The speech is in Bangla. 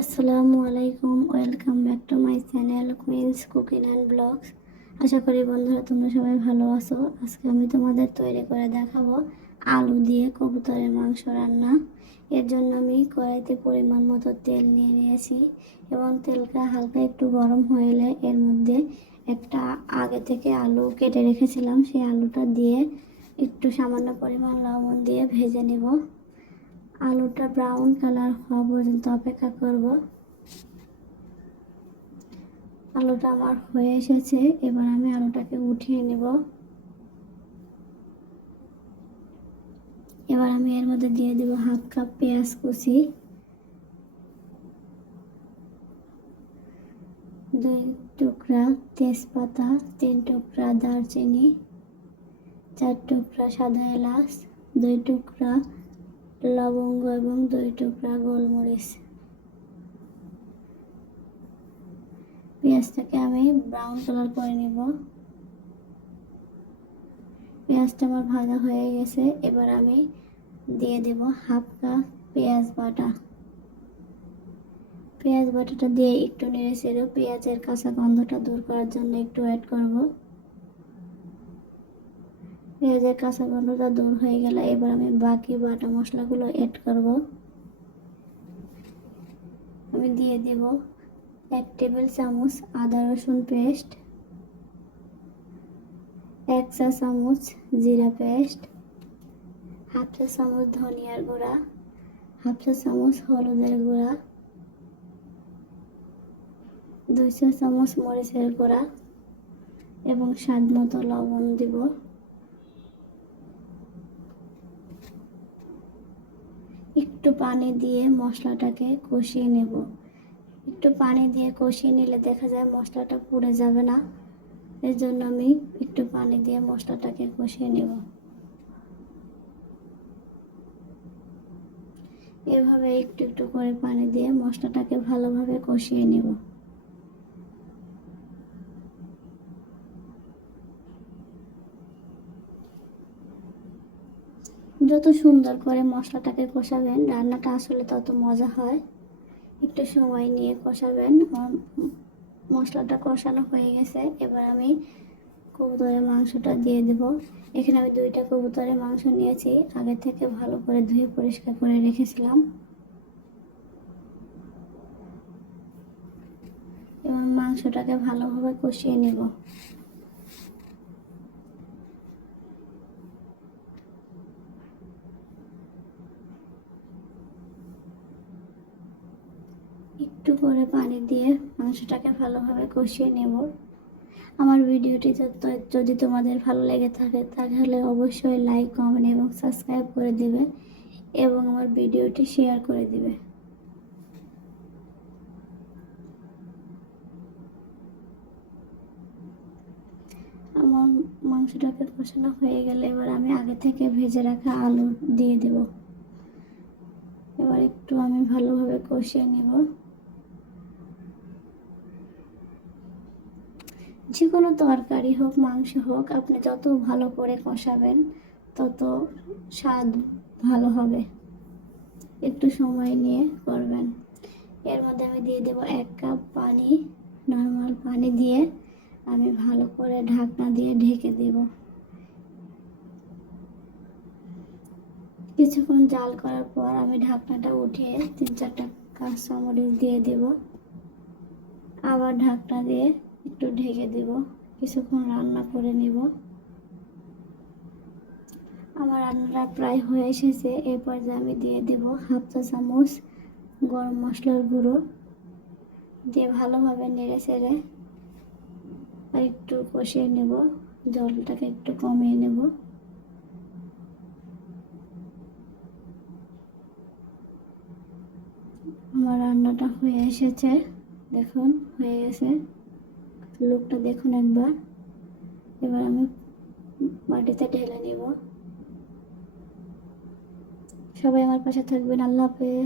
আসসালামু আলাইকুম, welcome back to my channel queens cooking and blogs. আশা করি বন্ধুরা তোমরা সবাই ভালো আছো। আজকে আমি তোমাদের তৈরি করে দেখাবো আলু দিয়ে কবুতরের মাংস রান্না। এর জন্য আমি কড়াইতে পরিমাণ মতো তেল নিয়ে নিয়েছি এবং তেলটা হালকা একটু গরম হয়ে এলে এর মধ্যে একটা আগে থেকে আলু কেটে রেখেছিলাম, সেই আলুটা দিয়ে একটু সামান্য পরিমাণ লবণ দিয়ে ভেজে নেব। আলুটা ব্রাউন কালার হওয়া পর্যন্ত অপেক্ষা করব। আলুটা আমার হয়ে এসেছে, এবার আমি আলুটাকে উঠিয়ে নেব। এবার আমি এর মধ্যে দিয়ে দেব হাফ কাপ পেঁয়াজ কুচি, 2 টুকরা তেজপাতা, 3 টুকরা দারচিনি, 4 টুকরা সাদা এলাচ, 2 টুকরা লবঙ্গ এবং 2 টুকরা গোলমরিচ। পেঁয়াজটাকে আমি ব্রাউন কালার করে নেব। পেঁয়াজটা আমার ভাজা হয়ে গেছে, এবার আমি দিয়ে দেব হাফ কাপ পেঁয়াজ বাটা। পেঁয়াজ বাটাটা দিয়ে একটু নেড়ে চেড়ে পেঁয়াজের কাঁচা গন্ধটা দূর করার জন্য একটু অ্যাড করব। পেঁয়াজের কাঁচা গন্ধটা দূর হয়ে গেলে এবার আমি বাকি বাটা মশলাগুলো অ্যাড করব। আমি দিয়ে দেব 1 টেবিল চামচ আদা রসুন পেস্ট, 1 চা চামচ জিরা পেস্ট, হাফ চা চামচ ধনিয়ার গুঁড়া, হাফ চা চামচ হলুদের গুঁড়া, 2 চা চামচ মরিচের গুঁড়া এবং স্বাদ মতো লবণ দিব। একটু পানি দিয়ে মশলাটাকে কষিয়ে নেব। একটু পানি দিয়ে কষিয়ে নিলে দেখা যায় মশলাটা পুড়ে যাবে না, এর জন্য আমি একটু পানি দিয়ে মশলাটাকে কষিয়ে নেব। এভাবে একটু একটু করে পানি দিয়ে মশলাটাকে ভালোভাবে কষিয়ে নেব। যত সুন্দর করে মশলাটাকে কষাবেন রান্নাটা আসলে তত মজা হয়। একটু সময় নিয়ে কষাবেন। মশলাটা কষানো হয়ে গেছে, এবার আমি কবুতরের মাংসটা দিয়ে দেব। এখানে আমি 2টা কবুতরের মাংস নিয়েছি, আগে থেকে ভালো করে ধুয়ে পরিষ্কার করে রেখেছিলাম। এবং মাংসটাকে ভালোভাবে কষিয়ে নেব। একটু করে পানি দিয়ে মাংসটাকে ভালোভাবে কষিয়ে নেব। আমার ভিডিওটি যদি তোমাদের ভালো লেগে থাকে তাহলে অবশ্যই লাইক, কমেন্ট এবং সাবস্ক্রাইব করে দিবে এবং আমার ভিডিওটি শেয়ার করে দিবে। আমার মাংসটাকে কষানো হয়ে গেলে এবার আমি আগে থেকে ভেজে রাখা আলু দিয়ে দেব। এবার একটু আমি ভালোভাবে কষিয়ে নেব। যে কোনো তরকারি হোক, মাংস হোক, আপনি যত ভালো করে কষাবেন তত স্বাদ ভালো হবে। একটু সময় নিয়ে করবেন। এর মধ্যে আমি দিয়ে দেব 1 কাপ পানি। নর্মাল পানি দিয়ে আমি ভালো করে ঢাকনা দিয়ে ঢেকে দেব। কিছুক্ষণ জাল করার পর আমি ঢাকনাটা উঠিয়ে 3-4টা কাঁচামরিচ দিয়ে দেব। আবার ঢাকনা দিয়ে একটু ঢেকে দেব। কিছুক্ষণ রান্না করে নেব। আমার রান্নাটা প্রায় হয়ে এসেছে। এই পর্যায়ে আমি দিয়ে দেব হাফ চা চামচ গরম মশলার গুঁড়ো দিয়ে ভালোভাবে নেড়ে চেড়ে আর একটু কষিয়ে নেব। জলটাকে একটু কমিয়ে নেব। আমার রান্নাটা হয়ে এসেছে, দেখুন হয়ে গেছে। লুকটা দেখুন একবার। এবার আমি বাটিতে ঢেলে নেব। সবাই আমার পাশে থাকবেন। আল্লাহ হাফেজ।